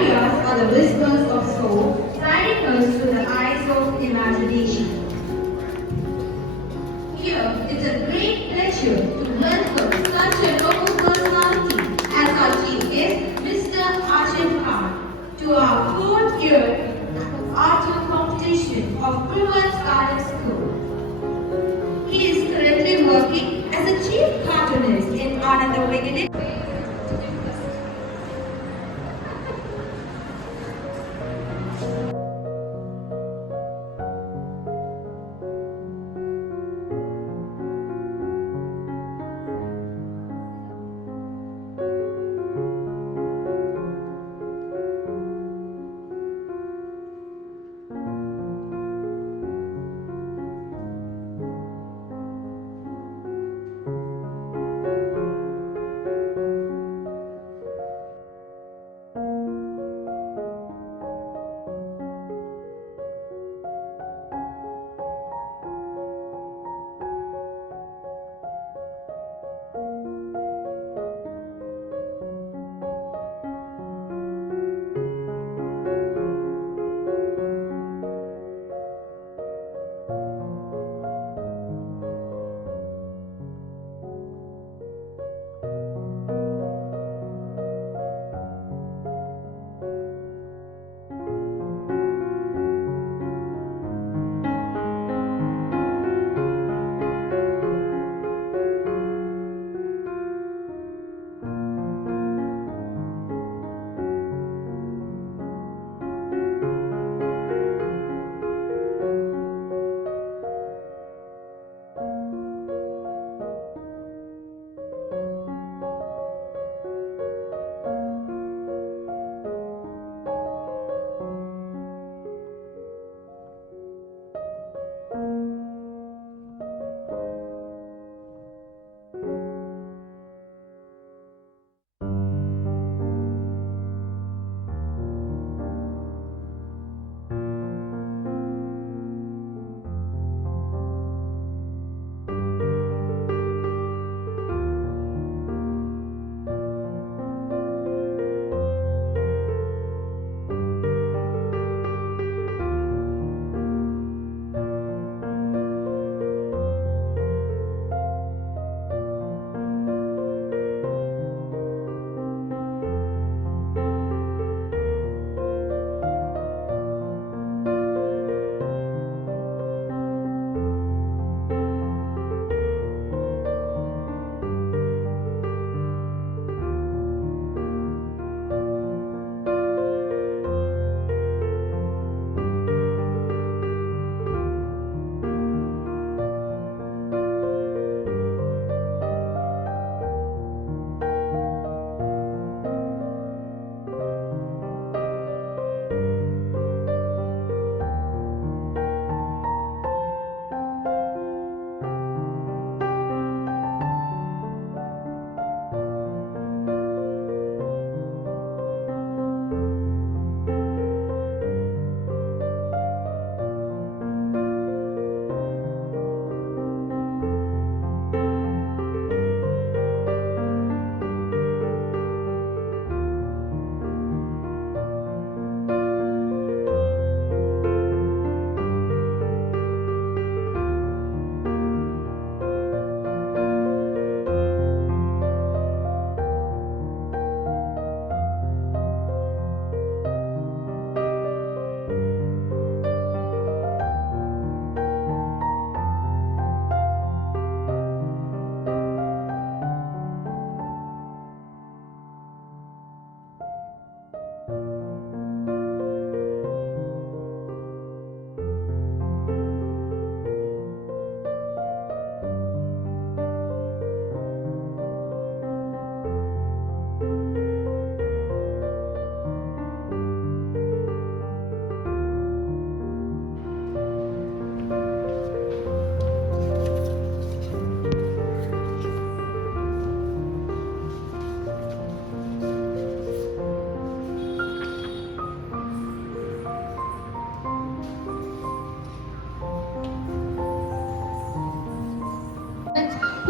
arias are the whispers of soul, guiding us through the eyes of imagination. Here, it's a great pleasure to welcome such a noble personality as our chief guest, Mr. Ashif Khan, to our fourth year art competition of Provence Garden School. He is currently working as a chief cartoonist in Ananda Vigade.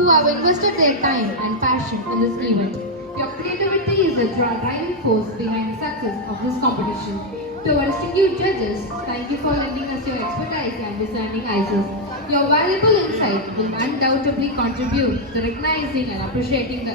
who have invested their time and passion in this event. Your creativity is the driving force behind the success of this competition. To our distinguished judges, thank you for lending us your expertise and discerning eyes. Your valuable insight will undoubtedly contribute to recognizing and appreciating the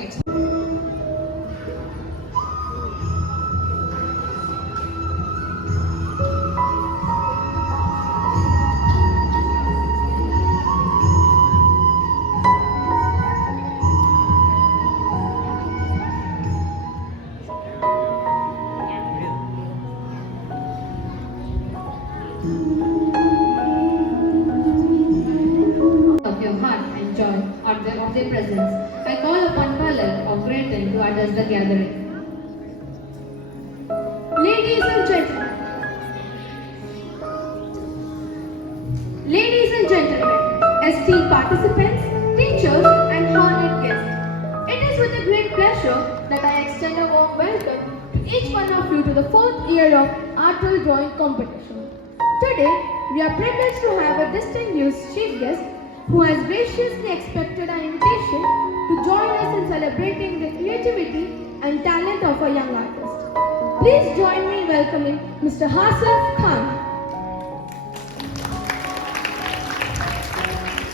of your heart and joy of their presence. I call upon Palak of Greaton to address the gathering. Ladies and gentlemen, esteemed participants, teachers, and honored guests, it is with a great pleasure that I extend a warm welcome to each one of you to the 4th year of Artful Drawing Competition. Today, we are privileged to have a distinguished chief guest who has graciously accepted our invitation to join us in celebrating the creativity and talent of a young artist. Please join me in welcoming Mr. Hasif Khan.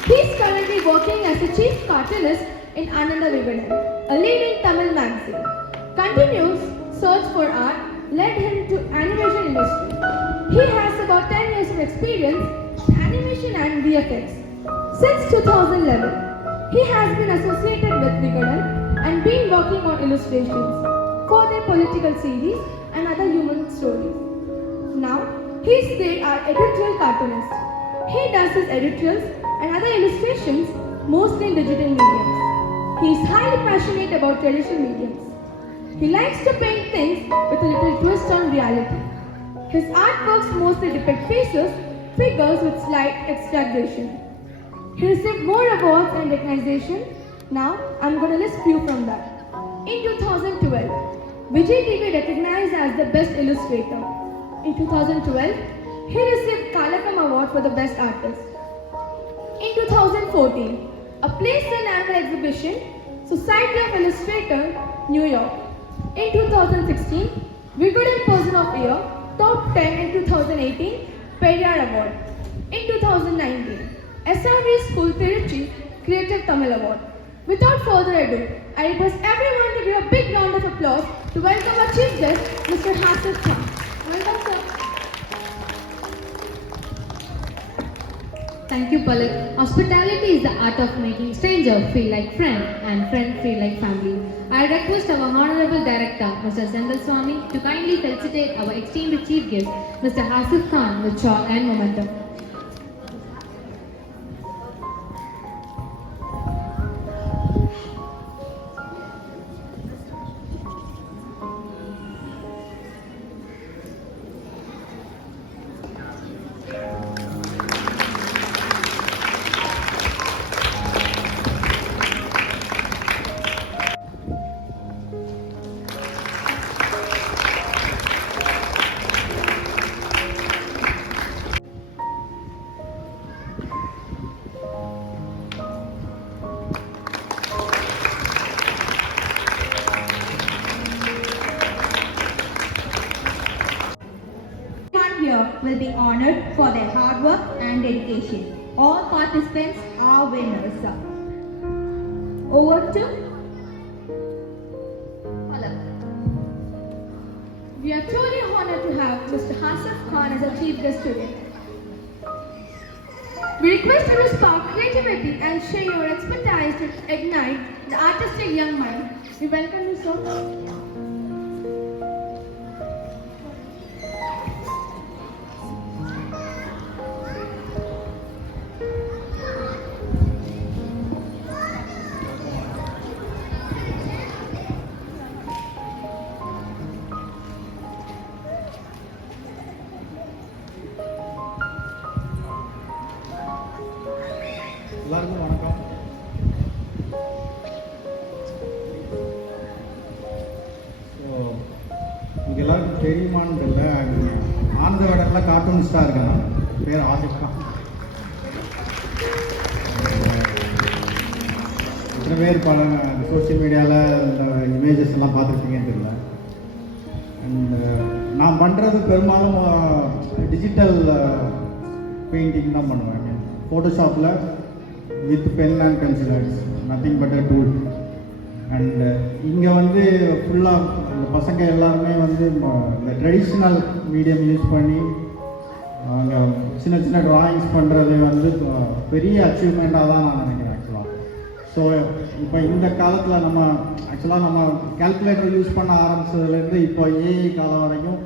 He is currently working as a chief cartoonist in Ananda Vigadan, a leading Tamil magazine. Continuous search for art led him to animation industry. He has about 10 years of experience in animation and VFX. Since 2011, he has been associated with Vigadan and been working on illustrations for their political series and other human stories. Now, he is our editorial cartoonist. He does his editorials and other illustrations mostly in digital mediums. He is highly passionate about traditional mediums. He likes to paint things with a little twist on reality. His artworks mostly depict faces, figures with slight exaggeration. He received more awards and recognition. Now, I'm going to list few from that. In 2012, Vijay TV recognized as the best illustrator. In 2012, he received Kalakam Award for the best artist. In 2014, a place and annual exhibition, Society of Illustrators, New York. In 2016, Vigadan Person of Year, Top 10 in 2018, Periyar Award. In 2019, SRV School Tiruchi Creative Tamil Award. Without further ado, I request everyone to give a big round of applause to welcome our chief guest, Mr. Hasif Khan. Welcome, sir. Thank you, Palak. Hospitality is the art of making stranger feel like friend and friend feel like family. I request our Honorable Director, Mr. Sendal Swami, to kindly felicitate our esteemed chief guest, Mr. Hasif Khan, with shawl and momentum. Here will be honored for their hard work and dedication. All participants are winners. Over to Palak. We are truly honored to have Mr. Hasif Khan as our chief guest today. We request you to spark creativity and share your expertise to ignite the artistic young mind. We welcome you, sir. எல்லாருக்கும் வணக்கம். So உங்களுக்கு எல்லாருக்கும் தெரியுமான்னு தெரியல, ஆனந்த விடத்தில் கார்ட்டூனிஸ்டாக இருக்கேன். நான் பேர் ஆசிஃப் கான். எத்தனை பேர் பல சோஷியல் மீடியாவில் இந்த இமேஜஸ் எல்லாம் பார்த்துருப்பீங்கன்னு தெரியல. அண்ட் நான் பண்ணுறது பெரும்பாலும் டிஜிட்டல் பெயிண்டிங் தான் பண்ணுவேன். ஃபோட்டோஷாப்பில் with pen and pencil, nothing but a tool. And இங்கே வந்து ஃபுல்லாக இந்த பசங்க எல்லாருமே வந்து இந்த ட்ரெடிஷ்னல் மீடியம் யூஸ் பண்ணி அங்கே சின்ன சின்ன ட்ராயிங்ஸ் பண்ணுறது வந்து பெரிய அச்சீவ்மெண்ட்டாக தான் நான் நினைக்கிறேன் ஆக்சுவலாக. ஸோ இப்போ இந்த காலத்தில் நம்ம கால்குலேட்டர் யூஸ் பண்ண ஆரம்பித்ததுலேருந்து இப்போ ஏஐ காலம் வரைக்கும்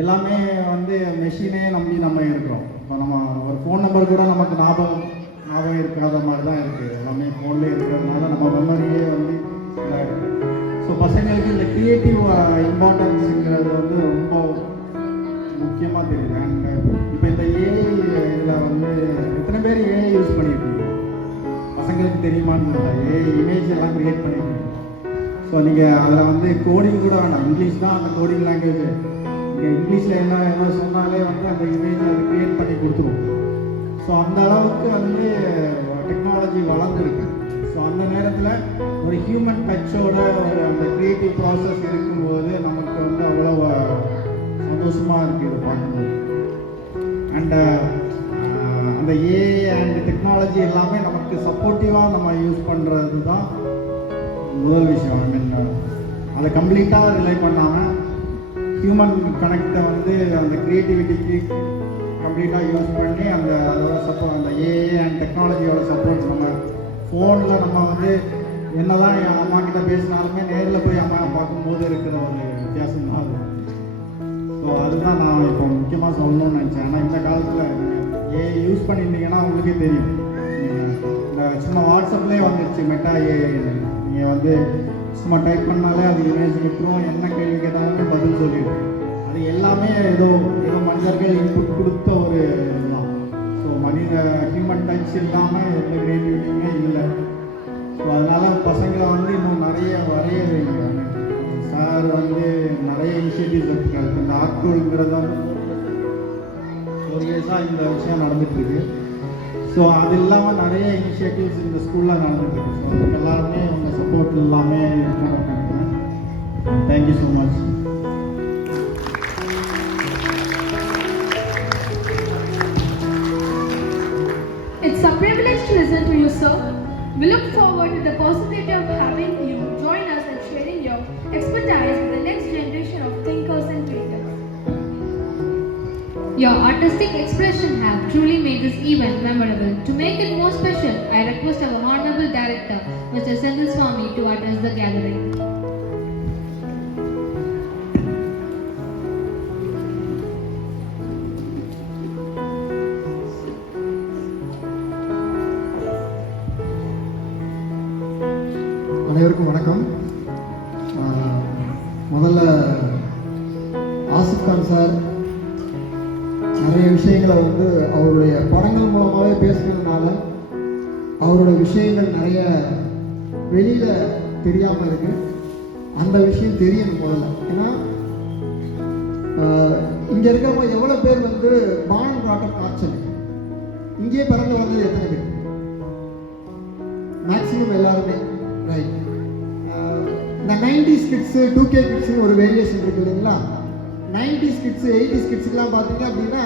எல்லாமே வந்து மெஷினே நம்பி நம்ம இருக்கிறோம். இப்போ நம்ம ஒரு ஃபோன் நம்பர் கூட நமக்கு ஞாபகம் இருக்காத மாதிரி தான் இருக்குது. எல்லாமே ஃபோன்லேயே இருக்கிறதுனால நம்ம மெமரியே வந்து இதாகிடுது. ஸோ பசங்களுக்கு இந்த க்ரியேட்டிவ் இம்பார்ட்டன்ஸுங்கிறது வந்து ரொம்ப முக்கியமாக தெரியுது. அண்ட் இப்போ இந்த ஏஐ இதில் வந்து எத்தனை பேர் ஏஐ யூஸ் பண்ணியிருக்கீங்க? பசங்களுக்கு தெரியுமான்னு தெரியல. ஏஐ இமேஜ் எல்லாம் க்ரியேட் பண்ணியிருக்கீங்க. ஸோ நீங்கள் அதில் வந்து கோடிங் கூட வேண்டாம், இங்கிலீஷ் தான் அந்த கோடிங் லாங்குவேஜ். நீங்கள் இங்கிலீஷில் என்ன சொன்னாலே வந்து அந்த இமேஜ் அது க்ரியேட் பண்ணி கொடுத்துரும். ஸோ அந்த அளவுக்கு வந்து டெக்னாலஜி வளர்ந்துருக்கு. ஸோ அந்த நேரத்தில் ஒரு ஹியூமன் டச்சோட ஒரு அந்த க்ரியேட்டிவ் ப்ராசஸ் இருக்கும்போது நமக்கு வந்து அவ்வளோ சந்தோஷமாக இருக்குது இதை பார்க்கும்போது. அண்டு அந்த ஏஐ அண்ட் டெக்னாலஜி எல்லாமே நமக்கு சப்போர்ட்டிவாக நம்ம யூஸ் பண்ணுறது தான் முதல் விஷயம். ஐ மீன் அதை கம்ப்ளீட்டாக ரிலை பண்ணாமல் ஹியூமன் கனெக்டை வந்து அந்த க்ரியேட்டிவிட்டிக்கு கம்ப்ளீட்டாக யூஸ் பண்ணி அதோட சப்போர்ட், அந்த ஏஐ அண்ட் டெக்னாலஜியோட சப்போர்ட். நம்ம ஃபோனில் நம்ம வந்து என்னதான் என் அம்மா கிட்ட பேசினாலுமே நேரில் போய் அம்மா பார்க்கும்போது இருக்கிற ஒரு வித்தியாசம் தான் அது. ஸோ அதுதான் நான் இப்போ முக்கியமாக சொல்லணும்னு நினச்சேன். ஆனால் இந்த காலத்தில் ஏஐ யூஸ் பண்ணியிருந்தீங்கன்னா உங்களுக்கே தெரியும். இந்த சும்மா வாட்ஸ்அப்லேயே வந்துடுச்சு மெட்டா ஏஐ. நீங்கள் வந்து சும்மா டைப் பண்ணாலே அது இமேஜ் விட்டுரும், என்ன கேள்வி கேட்டாலுமே பதில் சொல்லிடுது. அது எல்லாமே ஏதோ மனிதர்கள் இன்புட் கொடுத்த ஒரு இதுதான். ஸோ ஹியூமன் டச் இல்லாமல் எந்த கிரியேட்டிவிட்டியுமே இல்லை. ஸோ அதனால் பசங்களை வந்து இன்னும் நிறைய வரைய வைக்கிறாங்க. சார் வந்து நிறைய இனிஷியேட்டிவ்ஸ் எடுத்துக்காரு. இந்த ஆர்ட் டூல்ங்கிறது வந்து 4 இயர்ஸாக இந்த விஷயம் நடந்துகிட்ருக்கு. ஸோ அது இல்லாமல் நிறைய இனிஷியேட்டிவ்ஸ் இந்த ஸ்கூலில் நடந்துகிட்ருக்கு. ஸோ அதுக்கு எல்லாருமே உங்கள் சப்போர்ட் எல்லாமே இருக்கணும்னு நினைக்கிறேன். Thank you so much. It's a privilege to listen to you, sir. We look forward to the possibility of having you join us and sharing your expertise with the next generation of thinkers and creators. Your artistic expression have truly made this event memorable. To make it more special, I request our Honorable Director, Mr. Senthil Swami, to address the gathering. அனைவருக்கும் வணக்கம். முதல்ல Asif Khan sir நிறைய விஷயங்களை வந்து அவருடைய படங்கள் மூலமாகவே பேசுகிறதுனால அவருடைய விஷயங்கள் நிறைய வெளியில் தெரியாமல் இருக்கு. அந்த விஷயம் தெரியணும் முதல்ல. ஏன்னா இங்கே இருக்கிறவங்க எவ்வளோ பேர் வந்து பானம் ராட்டம் காய்ச்சல் இங்கேயே பிறந்து வந்தது எத்தனை பேர்? மேக்ஸிமம் எல்லாருமே. ரைட். இந்த 90s கிட்ஸு 2K கிட்ஸுன்னு ஒரு வேரியேஷன் இருக்குது இல்லைங்களா? 90s கிட்ஸு 80s கிட்ஸுக்கெலாம் பார்த்தீங்க அப்படின்னா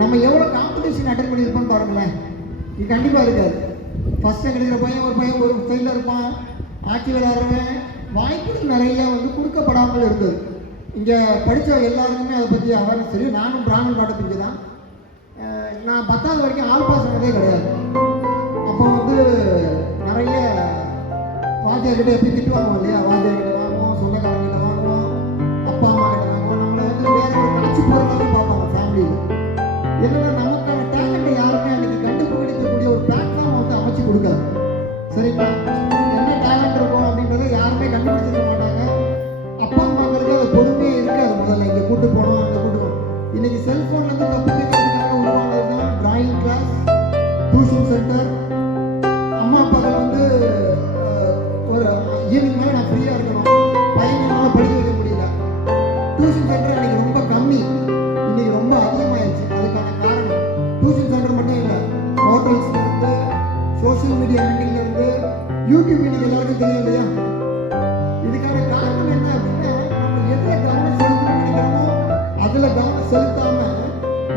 நம்ம எவ்வளோ காம்படிஷன் அட்டன் பண்ணியிருப்போம்னு பாருங்களேன். இது கண்டிப்பாக இருக்காது. ஃபஸ்ட்டு கிடைக்கிற பையன் ஒரு சைடில் இருப்பான், ஆட்சி விளையாடுறவன், வாய்ப்புகள் நிறையா வந்து கொடுக்கப்படாமல் இருந்தது. இங்கே படித்த எல்லாருக்குமே அதை பற்றி அவேர்னஸ் தெரியும். நானும் பிராமண் பாடத்துக்கு தான். நான் 10வது வரைக்கும் ஆல் பாஸ் பண்ணதே கிடையாது. அப்போ வந்து நிறைய வாத்தியார்கிட்ட எப்படி திட்டுவாங்க இல்லையா? வாத்தியார்கிட்ட வாங்குவோம், சொந்தக்காரங்கிட்ட வாங்குவோம், அப்பா அம்மா கிட்ட வாங்குவோம். நம்மளை வந்து வேற ஒரு கட்சி போகிறதாவே பார்ப்பாங்க ஃபேமிலியில். என்னென்னா நமக்கான டேலண்ட்டை யாருமே அன்றைக்கி கண்டுபிடிக்கக்கூடிய ஒரு பிளாட்ஃபார்ம் வந்து அமைச்சு கொடுக்காது. சரிங்களா? என்ன டேலண்ட் இருக்கும் அப்படின்றத யாருமே கண்டுபிடிச்சிருக்க மாட்டாங்க. அப்பா அம்மாங்களுக்கு அது பொறுமையே இருக்காது. முதல்ல இங்கே கூட்டு போகணும், அங்கே கூட்டு போகணும். இன்றைக்கி செல்ஃபோன்லேருந்து தப்பிக்கிறதுக்காக உருவானது தான் டிராயிங் கிளாஸ், டியூஷன் சென்டர். அம்மா அப்பாக்கள் வந்து ஒரு ஈவினிங் மேலே நான் ஃப்ரீயாக இருக்கணும், பையனால் படிக்க வைக்க முடியல. டியூஷன் சென்டர் அன்றைக்கி ரொம்ப கம்மி, இன்றைக்கி ரொம்ப அதிகமாகிடுச்சு. அதுக்கான காரணம் டியூஷன் சென்டர் மட்டும் இல்லை, ஹோட்டல்ஸ்லேருந்து, சோஷியல் மீடியா ஹேண்டில்லேருந்து, யூடியூப் மீட்டிங் எல்லாருக்கும் தெரியும் இல்லையா? இதுக்கான காரணம் என்ன அப்படின்னா, நம்ம எதில் கவனம் செலுத்தணும்னு நினைக்கிறோமோ அதில் கவனம் செலுத்தாம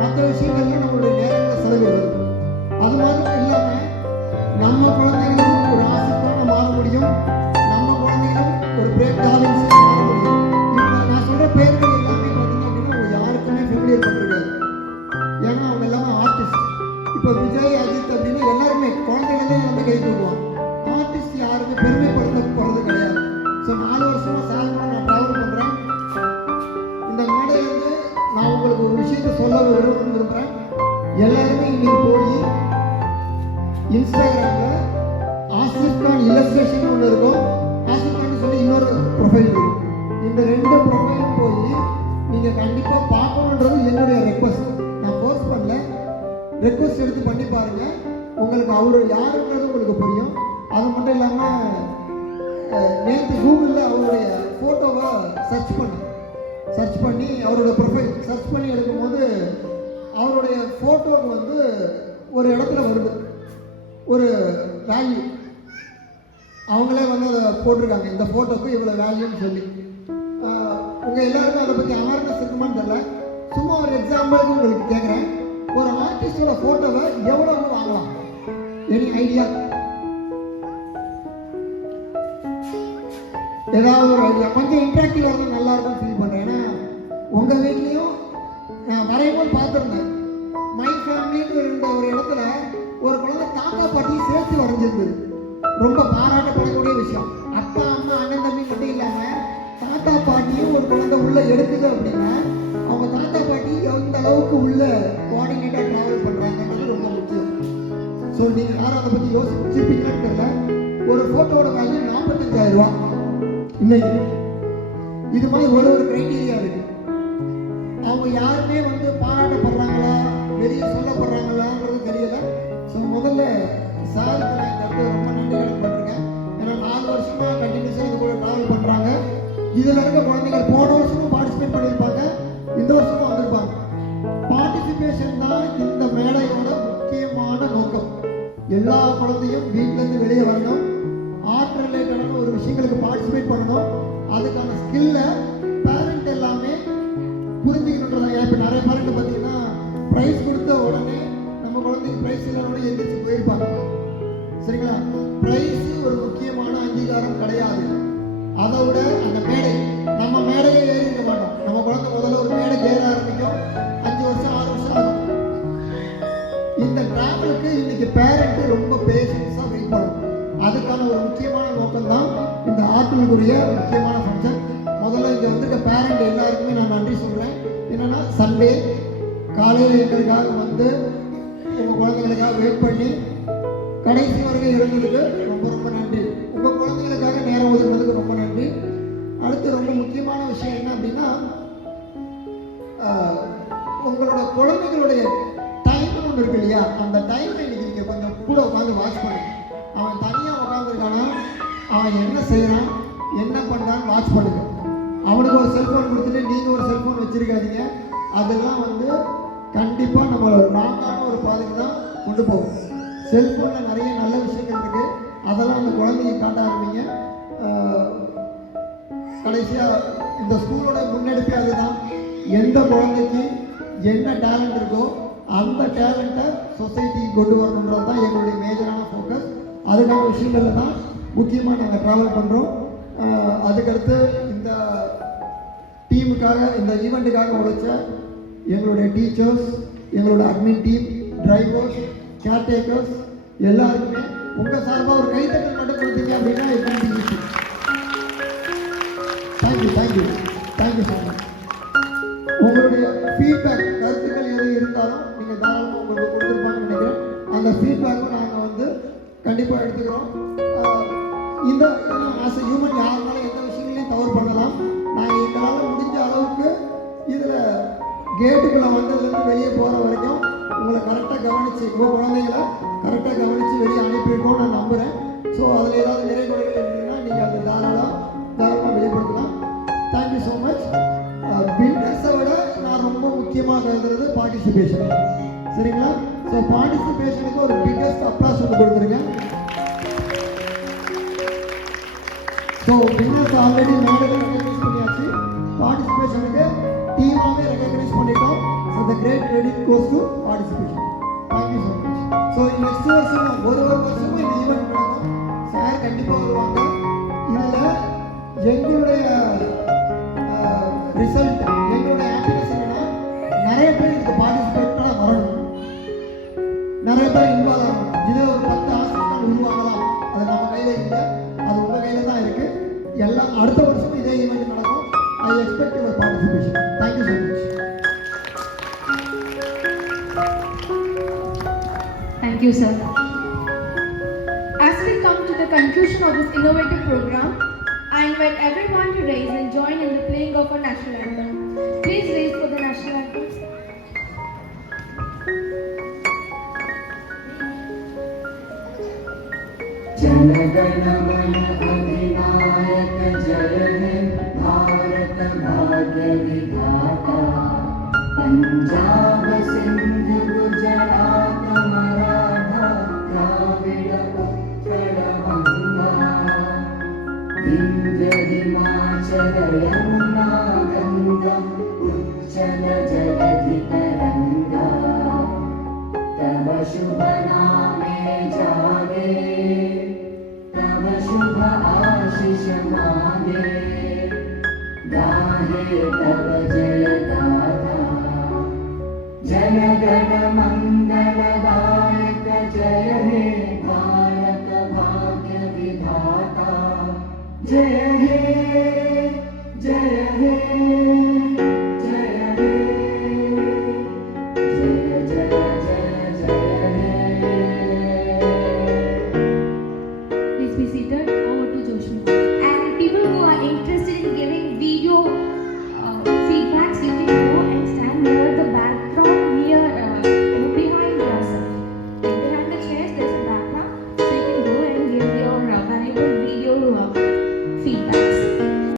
மற்ற விஷயங்கள்ல நம்மளுடைய நேரங்களை செலவிடுறது. அது மாதிரி இல்லாமல் நம்ம குழந்தைகளும் ஒரு ஆசிரியராக மாற முடியும், நம்ம குழந்தைகளும் ஒரு பிரேக் டாவின்ஸ் மாற முடியும். இப்போ நான் சொல்கிற பேர்கள் எல்லாமே பார்த்தீங்க அப்படின்னா அவங்க யாருக்குமே ஃபெமிலியர் பண்ணிருக்காது. ஏன்னா அவங்க எல்லாமே ஆர்டிஸ்ட். இப்போ விஜய், அஜித் அப்படின்னு எல்லாருமே குழந்தைகள் தான் எல்லாமே கை தூக்குவாங்க. ஆர்டிஸ்ட் யாருமே பெருமைப்படுத்த போகிறது கிடையாது. ஸோ 4 வருஷமா சாலமோட நான் ட்ராவல் பண்ணுறேன். இந்த மேடையிலேருந்து நான் உங்களுக்கு ஒரு விஷயத்தை சொல்ல விரும்புகிறேன். எல்லாருமே இன்னைக்கு போய் இன்ஸ்டாகிராமில் ஆசிஃப் கான் இல்லஸ்ட்ரேஷன் ஒன்று இருக்கும், ஆசிஃப் கான் சொல்லி இன்னொரு ப்ரொஃபைல் இருக்கும். இந்த 2 ப்ரொஃபைலும் போய் நீங்கள் கண்டிப்பாக பார்க்கணுன்றது என்னுடைய ரெக்வஸ்ட். நான் ஃபோர்ஸ் பண்ணல, ரெக்வஸ்ட் எடுத்து பண்ணி பாருங்கள். உங்களுக்கு அவர் யாருன்றது உங்களுக்கு புரியும். அது மட்டும் இல்லாமல் நேற்று கூகுளில் அவருடைய ஃபோட்டோவை சர்ச் பண்ணி அவரோட ப்ரொஃபைல் சர்ச் பண்ணி எடுக்கும்போது அவருடைய ஃபோட்டோவுக்கு வந்து ஒரு இடத்துல வருது ஒரு வேல்யூ. அவங்களே வந்து அதை போட்டிருக்காங்க, இந்த ஃபோட்டோக்கு இவ்வளோ வேல்யூன்னு சொல்லி. உங்கள் எல்லாருக்கும் அதை பற்றி அவேர்னஸ் இருக்குமான்னு தெரியல. சும்மா ஒரு எக்ஸாம்பிளுக்கு உங்களுக்கு கேட்குறேன், ஒரு ஆர்டிஸ்டோட ஃபோட்டோவை எவ்வளோ வாங்கலாம்? Any idea? ஏதாவது ஒரு ஐடியா? கொஞ்சம் இன்ட்ராக்டிவாக இருந்தால் நல்லா இருக்கும்னு ஃபீல் பண்ணுறேன். ஏன்னா உங்கள் வீட்லேயும் நான் வரையும்போது பார்த்துருந்தேன், மை ஃபேமிலின்னு இருந்த ஒரு இடத்துல ஒரு குழந்தை தாத்தா பாட்டி சேர்த்து வரைஞ்சிருந்தது. ரொம்ப பாராட்டப்படக்கூடிய விஷயம். அப்பா அம்மா அண்ணன் தம்பி மட்டும் இல்லாமல் தாத்தா பாட்டியும் ஒரு குழந்தை உள்ள எடுக்குது அப்படின்னா அவங்க தாத்தா பாட்டி எந்த அளவுக்கு உள்ள கோஆர்டினேட்டாக ட்ராவல் பண்ணுறாங்கன்றது ரொம்ப முக்கியம். ஸோ நீங்கள் யாரும் அதை பற்றி யோசிச்சிருப்பீங்கன்னு தெரியல. ஒரு ஃபோட்டோட வேல்யூ 45,000 ரூபா இன்னைக்கு. இது மாதிரி ஒரு கிரைட்டீரியா இருக்கு. அவங்க யாருமே வந்து பாராட்டப்படுறாங்களா, வெளியே சொல்லப்படுறாங்களான்றது தெரியல. ஸோ முதல்ல சாருக்கு நான் இந்த இடத்துல ரொம்ப நன்றிகள் பண்ணுறேன். ஏன்னா 4 வருஷமா கண்டினியூஸாக இது கூட ட்ராவல் பண்ணுறாங்க. இதில் இருக்க குழந்தைகள் போன வருஷமும் பார்ட்டிசிபேட் பண்ணியிருப்பாங்க, இந்த வருஷமும் வந்திருப்பாங்க. பார்ட்டிசிபேஷன் தான் இந்த மேடையோட முக்கியமான நோக்கம். எல்லா குழந்தையும் வீட்டிலேருந்து வெளியே வரணும், ஆர்ட் ரிலேட்டடான ஒரு விஷயங்களுக்கு பார்ட்டிசிபேட் பண்ணணும். அதுக்கான ஸ்கில்லை பேரண்ட் எல்லாமே புரிஞ்சுக்கணுன்றதா. இப்போ நிறைய பேரண்ட் பார்த்தீங்கன்னா ப்ரைஸ் கொடுத்த உடனே நம்ம குழந்தைக்கு ப்ரைஸ் இல்லைனோட எந்திரிச்சு போயிருப்பாங்க. சரிங்களா? ப்ரைஸ் ஒரு முக்கியமான அங்கீகாரம் கிடையாது. அதை விட அந்த மேடை, நம்ம மேடையை ஏறிக்க மாட்டோம். நம்ம குழந்தை முதல்ல ஒரு மேடை ஏற ஆரம்பிக்கும், 5 வருஷம் 6 வருஷம் ஆகும். இந்த டிராவலுக்கு இன்னைக்கு பேரண்ட் ரொம்ப பேஷன்ஸாக வெயிட் பண்ணணும். அதுக்கான ஒரு முக்கியமான நோக்கம் தான் இந்த ஆர்ட்டுக்குரிய முக்கியமான ஃபங்க்ஷன். முதல்ல இங்கே வந்திருக்க பேரண்ட் எல்லாருக்குமே நான் நன்றி சொல்கிறேன். என்னென்னா சண்டே காலையில் எங்களுக்காக வந்து உங்கள் குழந்தைங்களுக்காக வெயிட் பண்ணி கடைசி வரைக்கும் இருந்ததுக்கு ரொம்ப ரொம்ப நன்றி. உங்கள் குழந்தைங்களுக்காக நேரம் ஒதுக்குனதுக்கு ரொம்ப நன்றி. அடுத்து ரொம்ப முக்கியமான விஷயம் என்ன அப்படின்னா, உங்களோட குழந்தைகளுடைய டைம் ஒன்று இருக்கு இல்லையா, அந்த டைமை இன்னைக்கு நீங்கள் கொஞ்சம் கூட உட்காந்து வாட்ச் பண்ணுங்க. அவன் தனியாக உட்காந்துருக்கானா, அவன் என்ன செய்கிறான், என்ன பண்ணுறான்னு வாட்ச் பண்ணுங்க. அவனுக்கு ஒரு செல்ஃபோன் கொடுத்துட்டு நீங்கள் ஒரு செல்ஃபோன் வச்சுருக்காதீங்க. அதெல்லாம் வந்து கண்டிப்பாக நம்மளோட ராங்கான ஒரு பாதைக்கு தான் கொண்டு போகும். செல்ஃபோனில் நிறைய நல்ல விஷயங்கள் இருக்குது, அதெல்லாம் அந்த குழந்தைங்க காட்ட ஆரம்பிங்க. கடைசியாக இந்த ஸ்கூலோட முன்னெடுப்பே அதுதான். எந்த குழந்தைக்கு என்ன டேலண்ட் இருக்கோ அந்த டேலண்ட்டை சொசைட்டிக்கு கொண்டு வரணுன்றது தான் எங்களுடைய மேஜரான ஃபோக்கஸ். அதுக்கான விஷயங்களில் தான் முக்கியமாக நாங்கள் ட்ராவல் பண்ணுறோம். அதுக்கடுத்து இந்த டீமுக்காக, இந்த ஈவெண்ட்டுக்காக உழைச்ச எங்களுடைய டீச்சர்ஸ், எங்களோட அட்மின் டீம், டிரைவர்ஸ், கேர்டேக்கர்ஸ் எல்லாருக்குமே உங்கள் சார்பாக ஒரு கைத்தட்டல் மட்டும் கொடுத்தீங்க அப்படின்னா எப்படி ஈஸி. Thank you so much. உங்களுடைய ஃபீட்பேக், கருத்துக்கள் எது இருந்தாலும் நீங்கள் தாராளமாக உங்களுக்கு கொடுத்துருப்பாங்கன்னு நினைக்கிறேன். அந்த ஃபீட்பேக்கும் நாங்கள் வந்து கண்டிப்பாக எடுத்துக்கிறோம். இந்த ஆஸ் அ ஹியூமன் யாருனாலும் எந்த விஷயங்களையும் தவறு பண்ணலாம். நாங்கள் எங்களால் முடிஞ்ச அளவுக்கு இதில் கேட்டுக்குள்ளே வந்ததுலேருந்து வெளியே போகிற வரைக்கும் உங்களை கரெக்டாக கவனித்து, உங்கள் குழந்தைங்களை கரெக்டாக கவனித்து வெளியே அனுப்பியிருக்கோம் நான் நம்புகிறேன். ஸோ அதில் ஏதாவது நிறைகுறைகள் இருந்ததுன்னா நீங்கள் அதை தாராளமாக வெளிப்படுத்தலாம். Thank you so much. வின்னர்ஸை விட நான் ரொம்ப முக்கியமாக கருதுறது பார்ட்டிசிபேஷன். சரிங்களா? ஸோ பார்ட்டிசிபேஷனுக்கு ஒரு பிக்கஸ்ட் அப்ளாஸ் வந்து கொடுத்துருங்க. ஸோ வின்னர்ஸ் ஆல்ரெடி மேடமே ரெகக்னைஸ் பண்ணியாச்சு, பார்ட்டிசிபேஷனுக்கு டீமாகவே ரெகக்னைஸ் பண்ணிட்டோம். So the great credit goes to participation. Thank you so much. So next வருஷம் ஒரு வருஷமும் இந்த ஈவெண்ட் நடக்கும். சார் கண்டிப்பாக வருவாங்க. இதில் எங்களுடைய ரிசல்ட், எங்களுடைய ஹாப்பினஸ் என்னன்னா நிறைய பேர் இதுக்கு பார்ட்டிசிபேட் பண்ண வரணும், நிறைய பேர் இன்வால்வ் ஆகணும். இது ஒரு 10 ஆசிரியர்கள் உருவாகலாம், அது நம்ம கையில் இல்லை, அது உங்கள் கையில் தான் இருக்குது. எல்லாம் அடுத்த வருஷம் இதே ஈவெண்ட் நடக்கும். I expect your participation. Thank you so much. Thank you, sir. As we come to the conclusion of this innovative program, I invite everyone to raise and join in the playing of our national anthem. Please raise for the national anthem. Jana Gana मन अधिनायक जय हे भारत भाग्य विधाता। पंजाब सिंध गुजरात मराठा द्राविड उत्कल गंगा। विंध्य हिमाचल यमुना गंगा उच्चल जलधि तरंगा। तव शुभ नामे जागे, तव शुभ आशीष मांगे। गाहे तव जय गाथा, जन गण मंगलदायक जय हे भारत भाग्य विधाता। जय हे जय हे